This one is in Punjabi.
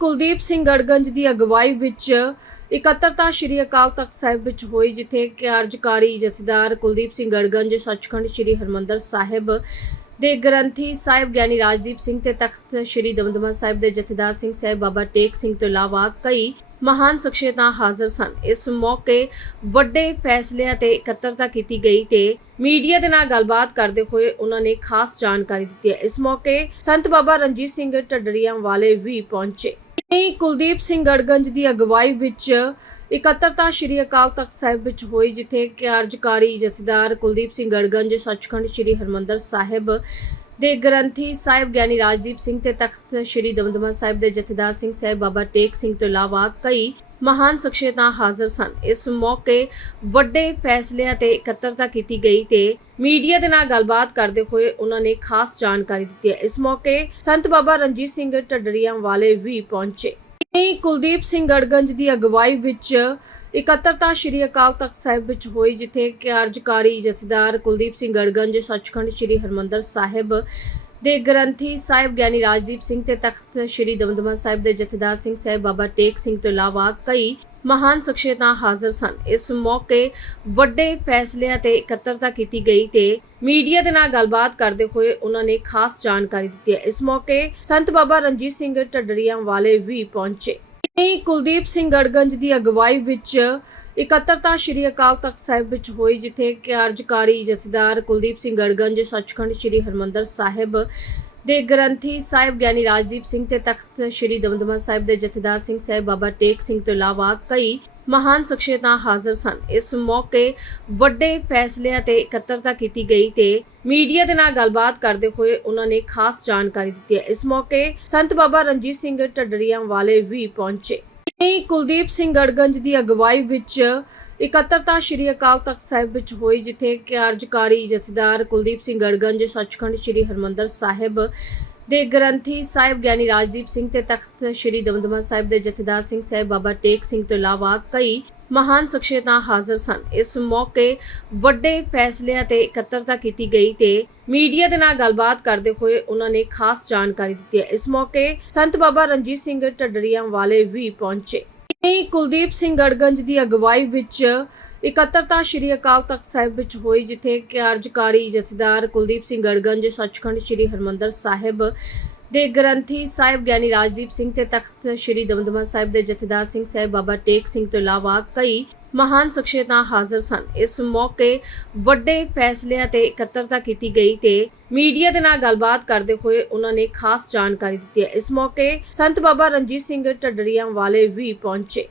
ਕੁਲਦੀਪ ਸਿੰਘ ਗੜਗੰਜ ਦੀ ਅਗਵਾਈ ਵਿੱਚ ਇਕੱਤਰਤਾ ਸ਼੍ਰੀ ਅਕਾਲ ਤਖਤ ਸਾਹਿਬ ਵਿੱਚ ਹੋਈ, ਜਿੱਥੇ ਕਾਰਜਕਾਰੀ ਜਥੇਦਾਰ ਕੁਲਦੀਪ ਸਿੰਘ ਗੜਗੰਜ, ਸੱਚਖੰਡ ਸ਼੍ਰੀ ਹਰਮੰਦਰ ਸਾਹਿਬ ਦੇ ਗ੍ਰੰਥੀ ਸਾਹਿਬ ਗਿਆਨੀ ਰਾਜਦੀਪ ਸਿੰਘ ਤੇ ਤਖਤ ਸ਼੍ਰੀ ਦਮਦਮਾ ਸਾਹਿਬ ਦੇ ਜਥੇਦਾਰ ਸਿੰਘ ਸਾਹਿਬ ਬਾਬਾ ਟੇਕ ਸਿੰਘ ਤੋਂ ਇਲਾਵਾ ਕਈ ਮਹਾਨ ਸ਼ਖਸੀਅਤਾਂ ਹਾਜ਼ਰ ਸਨ। ਇਸ ਮੌਕੇ ਵੱਡੇ ਫੈਸਲਿਆਂ ਤੇ ਇਕੱਤਰਤਾ ਕੀਤੀ ਗਈ ਤੇ ਮੀਡੀਆ ਦੇ ਨਾਲ ਗੱਲਬਾਤ ਕਰਦੇ ਹੋਏ ਉਹਨਾਂ ਨੇ ਖਾਸ ਜਾਣਕਾਰੀ ਦਿੱਤੀ ਹੈ। ਇਸ ਮੌਕੇ ਸੰਤ ਬਾਬਾ ਰਣਜੀਤ ਸਿੰਘ ਢੱਡਰੀਆਂ ਵਾਲੇ ਵੀ ਪਹੁੰਚੇ। ਇਹ ਕੁਲਦੀਪ ਸਿੰਘ ਗੜਗੰਜ ਦੀ ਅਗਵਾਈ ਵਿੱਚ ਇਕੱਤਰਤਾ ਸ਼੍ਰੀ ਅਕਾਲ ਤਖਤ ਸਾਹਿਬ ਵਿੱਚ ਹੋਈ, ਜਿੱਥੇ ਕਾਰਜਕਾਰੀ ਜਥੇਦਾਰ ਕੁਲਦੀਪ ਸਿੰਘ ਗੜਗੰਜ, ਸੱਚਖੰਡ ਸ਼੍ਰੀ ਹਰਮੰਦਰ ਸਾਹਿਬ ਦੇ ਗ੍ਰੰਥੀ ਸਾਹਿਬ ਗਿਆਨੀ ਰਾਜਦੀਪ ਸਿੰਘ ਤੇ ਤਖਤ ਸ਼੍ਰੀ ਦਮਦਮਾ ਸਾਹਿਬ ਦੇ ਜਥੇਦਾਰ ਸਿੰਘ ਸਾਹਿਬ ਬਾਬਾ ਟੇਕ ਸਿੰਘ ਤੋਂ ਇਲਾਵਾ ਕਈ ਮਹਾਨ ਸ਼ਖਸੀਅਤਾਂ ਹਾਜ਼ਰ ਸਨ। ਇਸ ਮੌਕੇ ਵੱਡੇ ਫੈਸਲਿਆਂ ਤੇ ਇਕੱਤਰਤਾ ਕੀਤੀ ਗਈ ਤੇ ਮੀਡੀਆ ਦੇ ਨਾਲ ਗੱਲਬਾਤ ਕਰਦੇ ਹੋਏ ਉਹਨਾਂ ਨੇ ਖਾਸ ਜਾਣਕਾਰੀ ਦਿੱਤੀ ਹੈ। ਇਸ ਮੌਕੇ ਸੰਤ ਬਾਬਾ ਰਣਜੀਤ ਸਿੰਘ ਢੱਡਰੀਆਂ ਵਾਲੇ ਵੀ ਪਹੁੰਚੇ। ਇਹ ਕੁਲਦੀਪ ਸਿੰਘ ਗੜਗੰਜ ਦੀ ਅਗਵਾਈ ਵਿੱਚ ਇਕੱਤਰਤਾ ਸ਼੍ਰੀ ਅਕਾਲ ਤਖਤ ਸਾਹਿਬ ਵਿੱਚ ਹੋਈ, ਜਿੱਥੇ ਕਾਰਜਕਾਰੀ ਜਥੇਦਾਰ ਕੁਲਦੀਪ ਸਿੰਘ ਗੜਗੰਜ, ਸੱਚਖੰਡ ਸ਼੍ਰੀ ਹਰਮੰਦਰ ਸਾਹਿਬ ਦੇ ਗ੍ਰੰਥੀ ਸਾਹਿਬ ਗਿਆਨੀ ਰਾਜਦੀਪ ਸਿੰਘ ਤੇ ਤਖਤ ਸ਼੍ਰੀ ਦਮਦਮਾ ਸਾਹਿਬ ਦੇ ਜਥੇਦਾਰ ਸਿੰਘ ਸਾਹਿਬ ਬਾਬਾ ਟੇਕ ਸਿੰਘ ਤੋਂ ਇਲਾਵਾ ਕਈ ਮਹਾਨ ਸ਼ਖਸੀਅਤਾਂ ਹਾਜ਼ਰ ਸਨ। ਇਸ ਮੌਕੇ ਵੱਡੇ ਫੈਸਲਿਆਂ ਤੇ ਇਕੱਤਰਤਾ ਕੀਤੀ ਗਈ ਤੇ ਮੀਡੀਆ ਦੇ ਨਾਲ ਗੱਲਬਾਤ ਕਰਦੇ ਹੋਏ ਉਹਨਾਂ ਨੇ ਖਾਸ ਜਾਣਕਾਰੀ ਦਿੱਤੀ ਹੈ। ਇਸ ਮੌਕੇ ਸੰਤ ਬਾਬਾ ਰਣਜੀਤ ਸਿੰਘ ਢੱਡਰੀਆਂ ਵਾਲੇ ਵੀ ਪਹੁੰਚੇ। ਕੁਲਦੀਪ ਸਿੰਘ ਗੜਗੰਜ ਦੀ ਅਗਵਾਈ ਵਿੱਚ ਇਕੱਤਰਤਾ ਸ਼੍ਰੀ ਅਕਾਲ ਤਖਤ ਸਾਹਿਬ ਵਿੱਚ ਹੋਈ, ਜਿੱਥੇ ਕਾਰਜਕਾਰੀ ਜਥੇਦਾਰ ਕੁਲਦੀਪ ਸਿੰਘ ਗੜਗੰਜ, ਸੱਚਖੰਡ ਸ਼੍ਰੀ ਹਰਮੰਦਰ ਸਾਹਿਬ ਦੇ ਗ੍ਰੰਥੀ ਸਾਹਿਬ ਗਿਆਨੀ ਰਾਜਦੀਪ ਸਿੰਘ ਤੇ ਤਖਤ ਸ਼੍ਰੀ ਦਮਦਮਾ ਸਾਹਿਬ ਦੇ ਜਥੇਦਾਰ ਸਿੰਘ ਸਾਹਿਬ ਬਾਬਾ ਟੇਕ ਸਿੰਘ ਤੋਂ ਇਲਾਵਾ ਕਈ ਮਹਾਨ ਸ਼ਖਸੀਅਤਾਂ ਹਾਜ਼ਰ ਸਨ। ਇਸ ਮੌਕੇ ਵੱਡੇ ਫੈਸਲਿਆਂ ਤੇ ਇਕੱਤਰਤਾ ਕੀਤੀ ਗਈ ਤੇ ਮੀਡੀਆ ਦੇ ਨਾਲ ਗੱਲਬਾਤ ਕਰਦੇ ਹੋਏ ਉਹਨਾਂ ਨੇ ਖਾਸ ਜਾਣਕਾਰੀ ਦਿੱਤੀ ਹੈ। ਇਸ ਮੌਕੇ ਸੰਤ ਬਾਬਾ ਰਣਜੀਤ ਸਿੰਘ ਢੱਡਰੀਆਂ ਵਾਲੇ ਵੀ ਪਹੁੰਚੇ। ਇਹ ਕੁਲਦੀਪ ਸਿੰਘ ਗੜਗੰਜ ਦੀ ਅਗਵਾਈ ਵਿੱਚ ਇਕੱਤਰਤਾ ਸ਼੍ਰੀ ਅਕਾਲ ਤਖਤ ਸਾਹਿਬ ਵਿੱਚ ਹੋਈ, ਜਿੱਥੇ ਕਾਰਜਕਾਰੀ ਜਥੇਦਾਰ ਕੁਲਦੀਪ ਸਿੰਘ ਗੜਗੰਜ, ਸੱਚਖੰਡ ਸ਼੍ਰੀ ਹਰਮੰਦਰ ਸਾਹਿਬ ਦੇ ਗ੍ਰੰਥੀ ਸਾਹਿਬ ਗਿਆਨੀ ਰਾਜਦੀਪ ਸਿੰਘ ਤੇ ਤਖਤ ਸ਼੍ਰੀ ਦਮਦਮਾ ਸਾਹਿਬ ਦੇ ਜਥੇਦਾਰ ਸਿੰਘ ਸਾਹਿਬ ਬਾਬਾ ਟੇਕ ਸਿੰਘ ਤੋਂ ਇਲਾਵਾ ਕਈ ਮਹਾਨ ਸ਼ਖਸੀਅਤਾਂ ਹਾਜ਼ਰ ਸਨ। ਇਸ ਮੌਕੇ ਵੱਡੇ ਫੈਸਲਿਆਂ ਤੇ ਇਕੱਤਰਤਾ ਕੀਤੀ ਗਈ ਤੇ ਮੀਡੀਆ ਦੇ ਨਾਲ ਗੱਲਬਾਤ ਕਰਦੇ ਹੋਏ ਉਹਨਾਂ ਨੇ ਖਾਸ ਜਾਣਕਾਰੀ ਦਿੱਤੀ ਇਸ ਮੌਕੇ ਸੰਤ ਬਾਬਾ ਰਣਜੀਤ ਸਿੰਘ ਢੱਡਰੀਆਂ ਵਾਲੇ ਵੀ ਪਹੁੰਚੇ। ਇਹ ਕੁਲਦੀਪ ਸਿੰਘ ਗੜਗੰਜ ਦੀ ਅਗਵਾਈ ਵਿੱਚ ਇਕੱਤਰਤਾ ਸ਼੍ਰੀ ਅਕਾਲ ਤਖਤ ਸਾਹਿਬ ਵਿੱਚ ਹੋਈ, ਜਿੱਥੇ ਕਾਰਜਕਾਰੀ ਜਥੇਦਾਰ ਕੁਲਦੀਪ ਸਿੰਘ ਗੜਗੰਜ, ਸੱਚਖੰਡ ਸ਼੍ਰੀ ਹਰਮੰਦਰ ਸਾਹਿਬ ਦੇ ਗ੍ਰੰਥੀ ਸਾਹਿਬ ਗਿਆਨੀ ਰਾਜਦੀਪ ਸਿੰਘ ਤੇ ਤਖਤ ਸ਼੍ਰੀ ਦਮਦਮਾ ਸਾਹਿਬ ਦੇ ਜਥੇਦਾਰ ਸਿੰਘ ਸਾਹਿਬ ਬਾਬਾ ਟੇਕ ਸਿੰਘ ਤੋਂ ਇਲਾਵਾ ਕਈ ਮਹਾਨ ਸ਼ਖਸੀਅਤਾਂ ਹਾਜ਼ਰ ਸਨ। ਇਸ ਮੌਕੇ ਵੱਡੇ ਫੈਸਲਿਆਂ ਤੇ ਇਕੱਤਰਤਾ ਕੀਤੀ ਗਈ ਤੇ ਮੀਡੀਆ ਦੇ ਨਾਲ ਗੱਲਬਾਤ ਕਰਦੇ ਹੋਏ ਉਹਨਾਂ ਨੇ ਖਾਸ ਜਾਣਕਾਰੀ ਦਿੱਤੀ ਹੈ। ਇਸ ਮੌਕੇ ਸੰਤ ਬਾਬਾ ਰਣਜੀਤ ਸਿੰਘ ਢੱਡਰੀਆਂ ਵਾਲੇ ਵੀ ਪਹੁੰਚੇ।